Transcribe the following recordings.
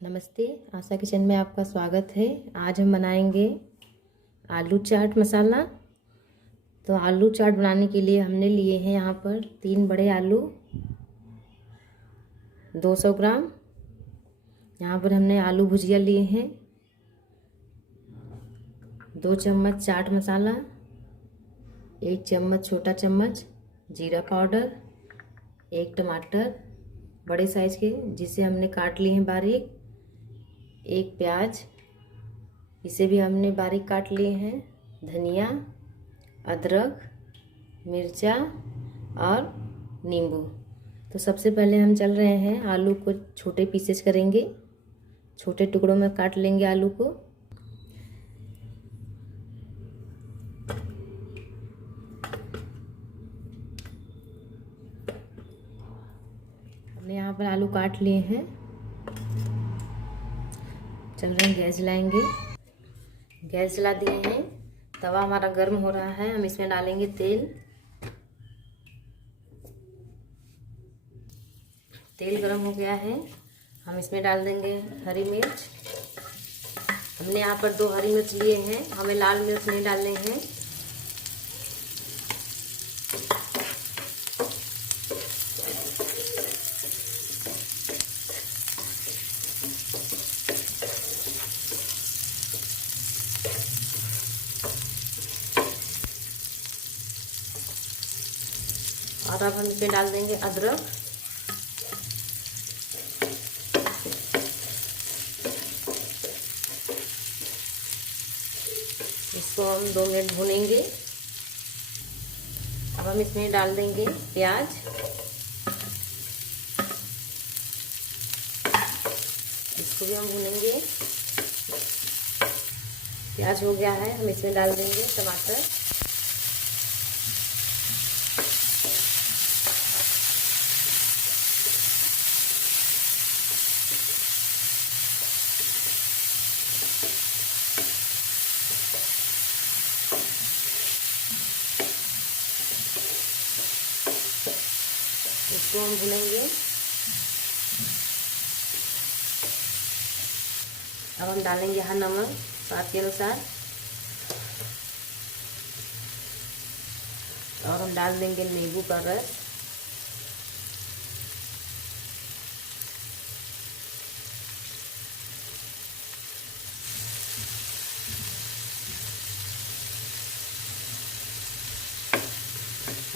नमस्ते, आशा किचन में आपका स्वागत है। आज हम बनाएंगे आलू चाट मसाला। तो आलू चाट बनाने के लिए हमने लिए हैं यहाँ पर 3 बड़े आलू 200 ग्राम। यहाँ पर हमने आलू भुजिया लिए हैं, 2 चम्मच चाट मसाला, 1 चम्मच छोटा चम्मच जीरा पाउडर, 1 टमाटर बड़े साइज के जिसे हमने काट लिए हैं बारीक, 1 प्याज इसे भी हमने बारीक काट लिए हैं, धनिया, अदरक, मिर्चा और नींबू। तो सबसे पहले हम चल रहे हैं, आलू को छोटे पीसेस करेंगे, छोटे टुकड़ों में काट लेंगे आलू को। हमने यहाँ पर आलू काट लिए हैं। चल रहे हैं, गैस जलाएंगे। गैस जला दिए हैं, तवा हमारा गर्म हो रहा है। हम इसमें डालेंगे तेल। तेल गर्म हो गया है, हम इसमें डाल देंगे हरी मिर्च। हमने यहाँ पर 2 हरी मिर्च लिए हैं, हमें लाल मिर्च नहीं डालने हैं। और अब हम इसमें डाल देंगे अदरक। इसको हम 2 मिनट भूनेंगे। अब हम इसमें डाल देंगे प्याज। इसको भी हम भूनेंगे। प्याज हो गया है, हम इसमें डाल देंगे टमाटर। इसको हम भूनेंगे। अब हम डालेंगे यहाँ नमक स्वाद के अनुसार, और हम डाल देंगे नींबू का रस।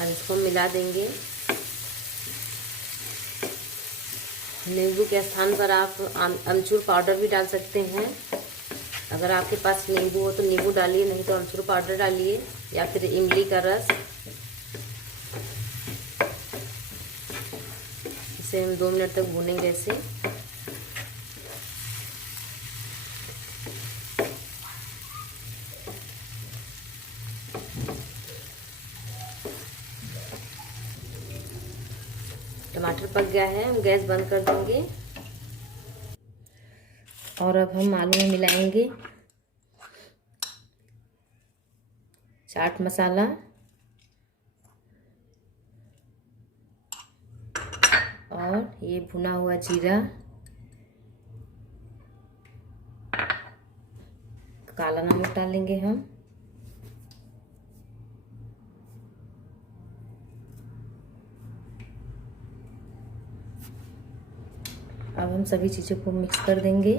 और इसको मिला देंगे। नींबू के स्थान पर आप अमचूर पाउडर भी डाल सकते हैं। अगर आपके पास नींबू हो तो नींबू डालिए, नहीं तो अमचूर पाउडर डालिए या फिर इमली का रस। इसे हम 2 मिनट तक भूनेंगे ऐसे। टमाटर पक गया है, हम गैस बंद कर देंगे। और अब हम आलू में मिलाएंगे चाट मसाला और ये भुना हुआ जीरा, काला नमक डालेंगे हम। अब हम सभी चीज़ों को मिक्स कर देंगे।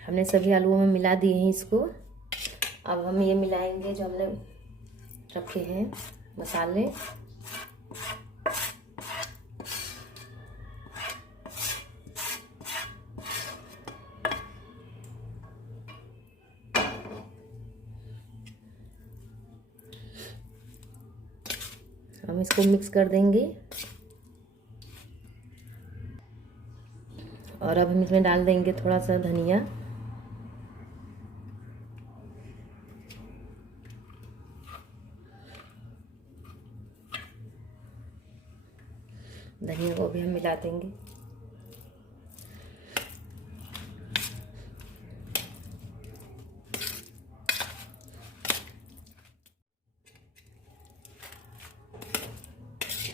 हमने सभी आलूओं में मिला दिए हैं इसको। अब हम ये मिलाएंगे जो हमने रखे हैं मसाले। हम इसको मिक्स कर देंगे। और अब हम इसमें डाल देंगे थोड़ा सा धनिया। धनिया को भी हम मिला देंगे।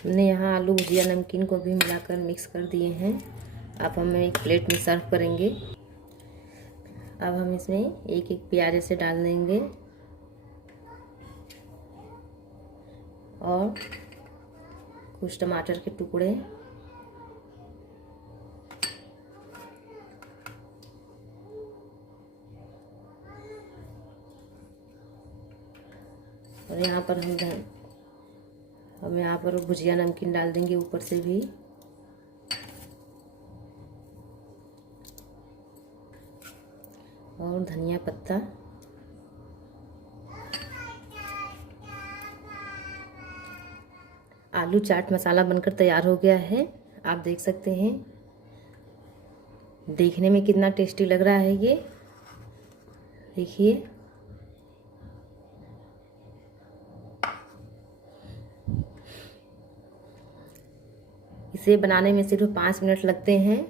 हमने यहाँ आलू भुजिया नमकीन को भी मिलाकर मिक्स कर दिए हैं। अब हम एक प्लेट में सर्व करेंगे। अब हम इसमें एक एक प्याज से डाल देंगे और कुछ टमाटर के टुकड़े, और यहाँ पर हम यहाँ पर भुजिया नमकीन डाल देंगे ऊपर से भी। और धनिया पत्ता। आलू चाट मसाला बनकर तैयार हो गया है। आप देख सकते हैं, देखने में कितना टेस्टी लग रहा है ये। देखिए, इसे बनाने में सिर्फ 5 मिनट लगते हैं।